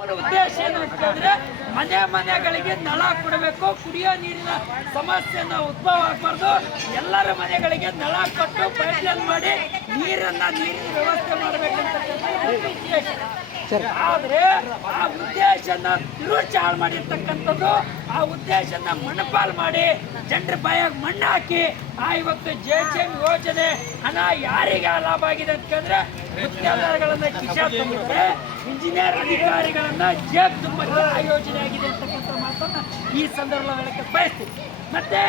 ಉದ್ದೇಶ ಏನು ಅಂತಂದ್ರೆ ಮನೆ ಮನೆಗಳಿಗೆ ನಳ ಕೊಡಬೇಕು, ಕುಡಿಯೋ ನೀರಿನ ಸಮಸ್ಯೆನ ಉದ್ಭವ ಆಗಬಾರ್ದು. ಎಲ್ಲರ ಮನೆಗಳಿಗೆ ನಳ ಕೊಟ್ಟು ಪೈಪ್ಲೈನ್ ಮಾಡಿ ನೀರಿನ ವ್ಯವಸ್ಥೆ ಮಾಡಬೇಕಂತ ಉದ್ದೇಶ. ಆದ್ರೆ ಆ ಉದ್ದೇಶನ ತಿರುಚಾಳು ಮಾಡಿರ್ತಕ್ಕಂಥದ್ದು, ಆ ಉದ್ದೇಶನ ಮಣ್ಣಪಾಲ್ ಮಾಡಿ ಜನರ ಬಾಯಾಗ ಮಣ್ಣು ಹಾಕಿ ಇವತ್ತು JJM ಯೋಜನೆ ಹಣ ಯಾರಿಗೆ ಲಾಭ ಆಗಿದೆ ಅಂತಂದ್ರೆ ಗುತ್ತಿಗೆದಾರಗಳನ್ನ ಕಿಶ ತುಂಬಿದ್ರೆ ಇಂಜಿನಿಯರ್ ಅಧಿಕಾರಿಗಳನ್ನ ಜೇಬ್ ತುಂಬಕ್ಕೆ ಆ ಯೋಜನೆ ಆಗಿದೆ ಅಂತಕ್ಕಂಥ ಮಾತನ್ನ ಈ ಸಂದರ್ಭದಲ್ಲಿ ಹೇಳಕ್ಕೆ ಬಯಸ್ತೀವಿ. ಮತ್ತೆ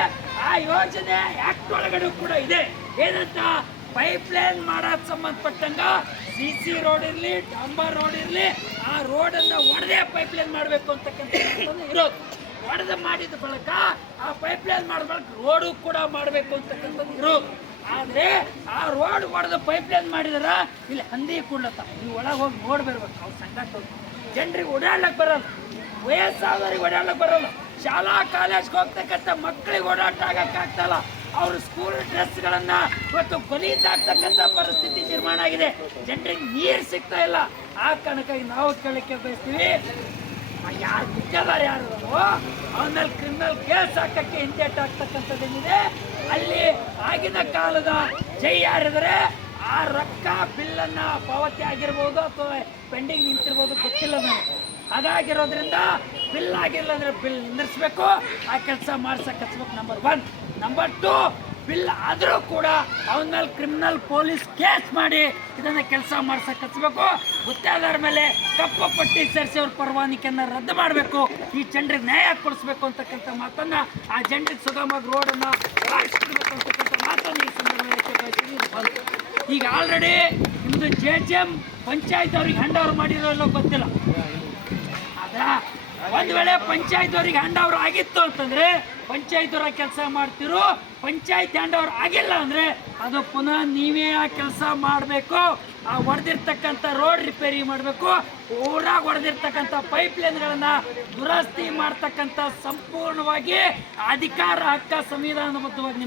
ಆ ಯೋಜನೆ ಆಕ್ಟ್ ಒಳಗಡೆ ಕೂಡ ಇದೆ. ಏನಂತ ಪೈಪ್ಲೈನ್ ಮಾಡೋದ್ ಸಂಬಂಧಪಟ್ಟಂಗ CC ರೋಡ್ ಇರಲಿ, ಡಾಂಬರ್ ರೋಡ್ ಇರಲಿ, ಆ ರೋಡನ್ನು ಒಡೆದೇ ಪೈಪ್ಲೈನ್ ಮಾಡಬೇಕು ಅಂತಕ್ಕಂಥ ಇರೋದು. ಒಡೆದು ಮಾಡಿದ ಬಳಿಕ ಆ ಪೈಪ್ಲೈನ್ ಮಾಡಿದ ಬಳಿಕ ರೋಡು ಕೂಡ ಮಾಡಬೇಕು ಅಂತಕ್ಕಂಥದ್ದು ಇರೋದು. ಆದರೆ ಆ ರೋಡ್ ಒಡೆದು ಪೈಪ್ಲೈನ್ ಮಾಡಿದ್ರ ಇಲ್ಲಿ ಹಂದಿ ಕೂಡ್ಲತ್ತ, ನೀವು ಒಳಗೆ ಹೋಗಿ ನೋಡ್ಬರ್ಬೇಕು. ಅವ್ರ ಸಂಘಟ ಜನರಿಗೆ ಓಡಾಡ್ಲಕ್ಕೆ ಬರಲ್ಲ, ವಯಸ್ಸಾದವ್ರಿಗೆ ಓಡಾಡ್ಲಕ್ಕೆ ಬರಲ್ಲ, ಶಾಲಾ ಕಾಲೇಜ್ಗೆ ಹೋಗ್ತಕ್ಕಂಥ ಮಕ್ಕಳಿಗೆ ಓಡಾಟ ಆಗಕ್ಕಾಗ್ತಲ್ಲ. ಅವ್ರ ಸ್ಕೂಲ್ ಡ್ರೆಸ್ಗಳನ್ನ ಇವತ್ತು ಗಲೀಜಾಗ್ತಕ್ಕಂಥ ಪರಿಸ್ಥಿತಿ ನಿರ್ಮಾಣ ಆಗಿದೆ. ಜನರಿಗೆ ನೀರು ಸಿಗ್ತಾ ಇಲ್ಲ. ಆ ಕಾರಣಕ್ಕಾಗಿ ನಾವು ಕೇಳಕ್ಕೆ ಬಯಸ್ತೀವಿ, ಯಾರು ಗುತ್ತಿಗೆದಾರ ಯಾರು ಅವನ ಮೇಲೆ ಕ್ರಿಮಿನಲ್ ಕೇಸ್ ಹಾಕಕ್ಕೆ ಹಿಂದೇಟ್ ಆಗ್ತಕ್ಕಂಥದ್ದೇನಿದೆ. ಅಲ್ಲಿ ಆಗಿನ ಕಾಲದ ಜೈ ಯಾರಿದ್ರೆ ಆ ರೊಕ್ಕ ಬಿಲ್ಲನ್ನ ಪಾವತಿ ಆಗಿರ್ಬೋದು ಅಥವಾ ಪೆಂಡಿಂಗ್ ನಿಂತಿರ್ಬೋದು, ಗೊತ್ತಿಲ್ಲ ನನಗೆ. ಅದಾಗಿರೋದ್ರಿಂದ ಬಿಲ್ ಆಗಿಲ್ಲ ಅಂದ್ರೆ ಬಿಲ್ ನಿಂದಿರಿಸ್ಬೇಕು, ಆ ಕೆಲಸ ಮಾಡ್ಸಕ್ಕೆ ಹಚ್ಬೇಕು. ನಂಬರ್ 1. ನಂಬರ್ 2, ಬಿಲ್ ಆದರೂ ಕೂಡ ಅವನ ಮೇಲೆ ಕ್ರಿಮಿನಲ್ ಪೊಲೀಸ್ ಕೇಸ್ ಮಾಡಿ ಇದನ್ನ ಕೆಲಸ ಮಾಡ್ಸಕ್ಕೆ ಹಚ್ಬೇಕು. ಗುತ್ತಿಗೆದಾರ ಮೇಲೆ ಕಪ್ಪು ಪಟ್ಟಿ ಸೇರಿಸಿ ಅವ್ರ ಪರವಾನಿಕೆಯನ್ನು ರದ್ದು ಮಾಡಬೇಕು. ಈ ಜನರಿಗೆ ನ್ಯಾಯ ಕೊಡಿಸ್ಬೇಕು ಅಂತಕ್ಕಂಥ ಮಾತನ್ನ, ಆ ಜನರಿಗೆ ಸುಗಮವಾಗಿ ರೋಡನ್ನು ಮಾಡಿಸ್ಕೊಡ್ಬೇಕು ಅಂತಕ್ಕಂಥ ಮಾತನ್ನು ಈ ಸಂದರ್ಭದಲ್ಲಿ ಈಗ ಆಲ್ರೆಡಿ ನಿಮ್ಮದು JJM ಪಂಚಾಯತ್ ಅವ್ರಿಗೆ ಹ್ಯಾಂಡ್ ಓವರ್ ಮಾಡಿರೋಲ್ಲ ಗೊತ್ತಿಲ್ಲ. ಆದ್ರೆ ಒಂದು ವೇಳೆ ಪಂಚಾಯತ್ ಅವ್ರಿಗೆ ಹ್ಯಾಂಡ್ ಓವರ್ ಆಗಿತ್ತು ಅಂತಂದ್ರೆ ಪಂಚಾಯತ್ ಅವರ ಕೆಲಸ ಮಾಡ್ತಿರೋ, ಪಂಚಾಯತ್ ಹ್ಯಾಂಡ್ ಓವರ್ ಆಗಿಲ್ಲ ಅಂದ್ರೆ ಅದು ಪುನಃ ನೀವೇ ಆ ಕೆಲಸ ಮಾಡಬೇಕು. ಆ ಹೊಡೆದಿರ್ತಕ್ಕಂಥ ರೋಡ್ ರಿಪೇರಿ ಮಾಡಬೇಕು, ಊರಾಗ ಹೊಡೆದಿರ್ತಕ್ಕಂಥ ಪೈಪ್ಲೈನ್ಗಳನ್ನ ದುರಸ್ತಿ ಮಾಡ್ತಕ್ಕಂಥ ಸಂಪೂರ್ಣವಾಗಿ ಅಧಿಕಾರ ಹಕ್ಕ ಸಂವಿಧಾನಬದ್ಧವಾಗಿ